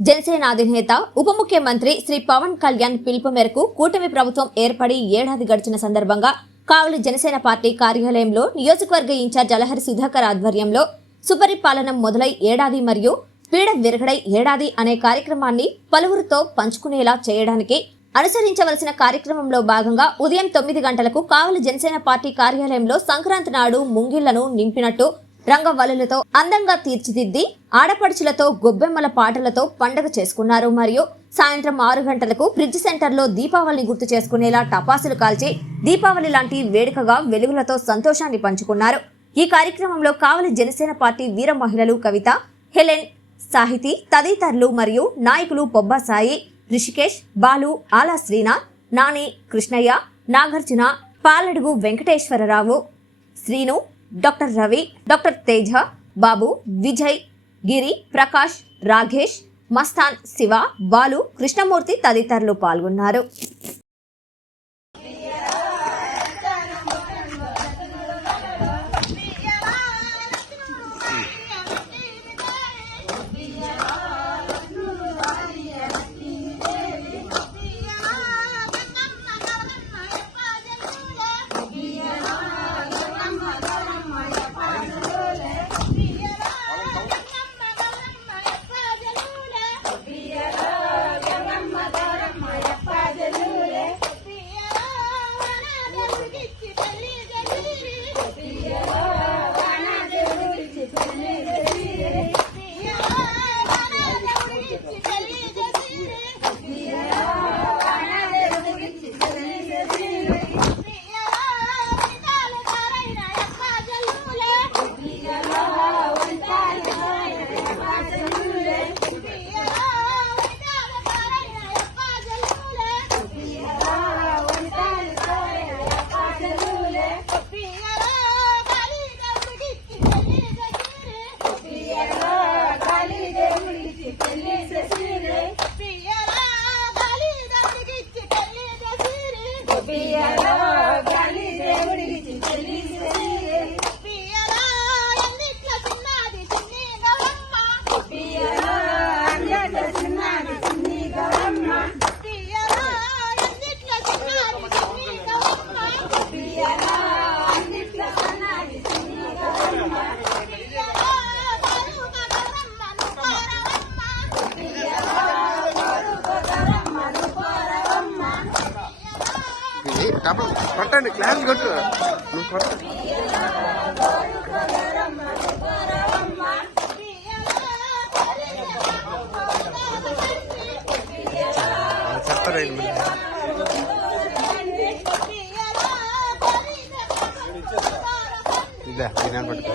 జనసేన అధినేత ఉప ముఖ్యమంత్రి శ్రీ పవన్ కళ్యాణ్ పిలుపు మేరకు కూటమి ప్రభుత్వం ఏర్పడి ఏడాది గడిచిన సందర్భంగా కావలి జనసేన పార్టీ కార్యాలయంలో నియోజకవర్గ ఇన్ఛార్జ్ అలహరి సుధాకర్ ఆధ్వర్యంలో సుపరిపాలన మొదలై ఏడాది మరియు పీడ విరగడై ఏడాది అనే కార్యక్రమాన్ని పలువురితో పంచుకునేలా చేయడానికి అనుసరించవలసిన కార్యక్రమంలో భాగంగా ఉదయం తొమ్మిది గంటలకు కావలి జనసేన పార్టీ కార్యాలయంలో సంక్రాంతి నాడు ముంగిళ్ళను నింపినట్టు రంగవల్లులతో అందంగా తీర్చిదిద్ది ఆడపడుచులతో గొబ్బెమ్మల పాటలతో పండగ చేసుకున్నారు. మరియు సాయంత్రం ఆరు గంటలకు బ్రిడ్జ్ సెంటర్లో దీపావళిని గుర్తు చేసుకునేలా టపాసులు కాల్చి దీపావళి లాంటి వేడుకగా వెలుగులతో సంతోషాన్ని పంచుకున్నారు. ఈ కార్యక్రమంలో కావలి జనసేన పార్టీ వీర మహిళలు కవిత హెలెన్ సాహితీ తదితరులు మరియు నాయకులు పొబ్బా సాయి రిషికేష్ బాలు ఆలా శ్రీనాథ్ నాని కృష్ణయ్య నాగార్జున పాలడుగు వెంకటేశ్వరరావు శ్రీను డాక్టర్ రవి డాక్టర్ తేజ బాబు విజయ్ గిరి ప్రకాష్ రాఘేష్ మస్తాన్ శివ బాలు కృష్ణమూర్తి తదితరులు పాల్గొన్నారు. ఏ, కొట్టండి క్లాస్ కొట్టు. నువ్వు కొట్టు. చెప్తారండి ఇదే నేను పట్టుకో.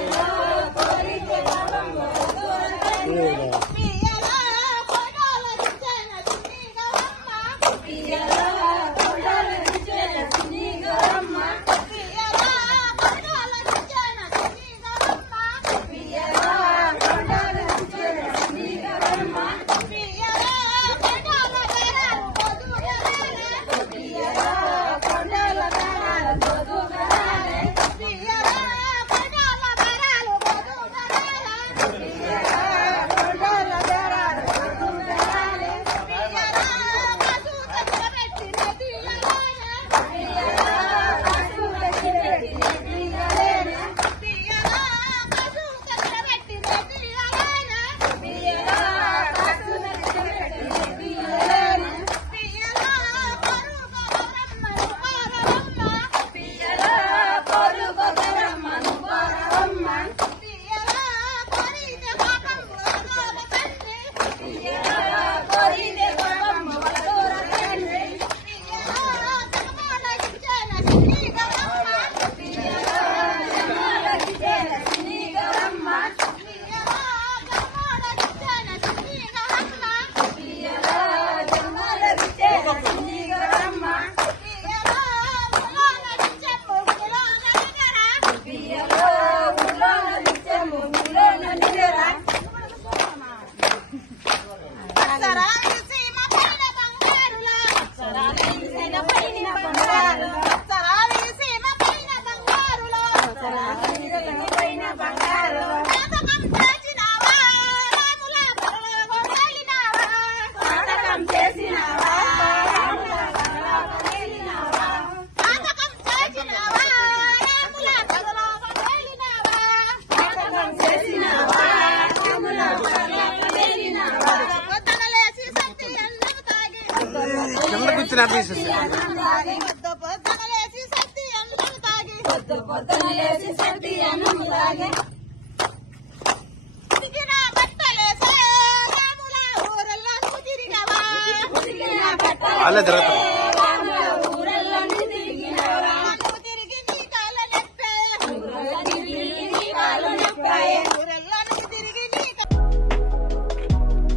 వచ్చిన తీసేసి పొద్దు పొద్దునలేసి